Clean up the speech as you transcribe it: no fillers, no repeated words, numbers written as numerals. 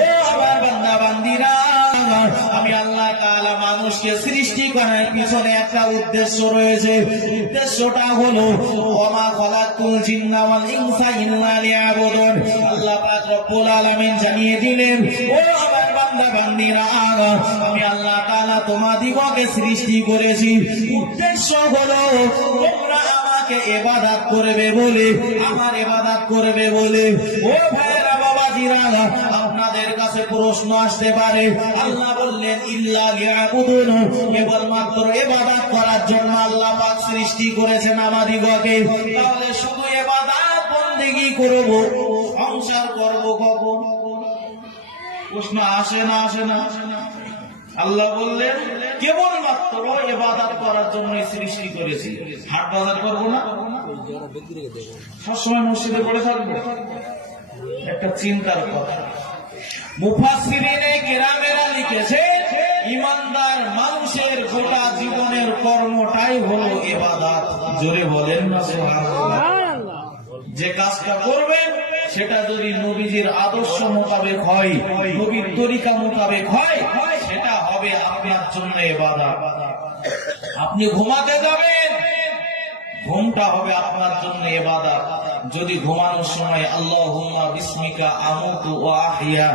ও আমার বান্দা বান্দিরা, আমি আল্লাহ তাআলা মানুষকে সৃষ্টি করার পিছনে একটা উদ্দেশ্য রয়েছে। উদ্দেশ্যটা হলো ওমা খালাকুল জিন্না ওয়াল ইনসা ইল্লা লিয়াবুদুন। আল্লাহ পাক রব্বুল আলামিন জানিয়ে দিলেন, ও আমার বান্দা বান্দিরা, আমি আল্লাহ তাআলা তোমাদিগকে সৃষ্টি করেছি। উদ্দেশ্য হলো তোমরা আমাকে ইবাদত করবে বলে, আমার ইবাদত করবে বলে। ও ভাইরা বাবাজিরা, আপনাদের কাছে প্রশ্ন আসতে পারে, আল্লাহ বললেন ইল্লা লিয়াবুদুন, কেবলমাত্র ইবাদত করার জন্য আল্লাহ পাক সৃষ্টি করেছেন আমাদিগকে। তাহলে শুধু ইবাদত বন্দেগী করব, সংসার করব কখন? প্রশ্ন আসে না আসে না? আল্লাহ বললেন কেবলমাত্র ইবাদত করার জন্যই সৃষ্টি করেছি। হাট বাজার করবো না, সবসময় মসজিদে পড়ে থাকবো? একটা চিন্তার কথা। মুফাসসিরিনে কেরামেরা লিখেছে, ইমানদার মানুষের গোটা জীবনের কর্মটাই হলো ইবাদত। জোরে বলেন না সুবহানাল্লাহ। যে কাজটা করবেন সেটা যদি নবীজির আদর্শ মোতাবেক হয়, নবীর তরিকা মোতাবেক হয়, সেটা হবে আপনার জন্য ইবাদত। আপনি ঘুমাতে যাবেন, ঘুমটা হবে আপনার জন্য ইবাদত। যদি ঘুমানোর সময় আল্লাহুম্মা বিসমিকা আমুতু ওয়া আহইয়া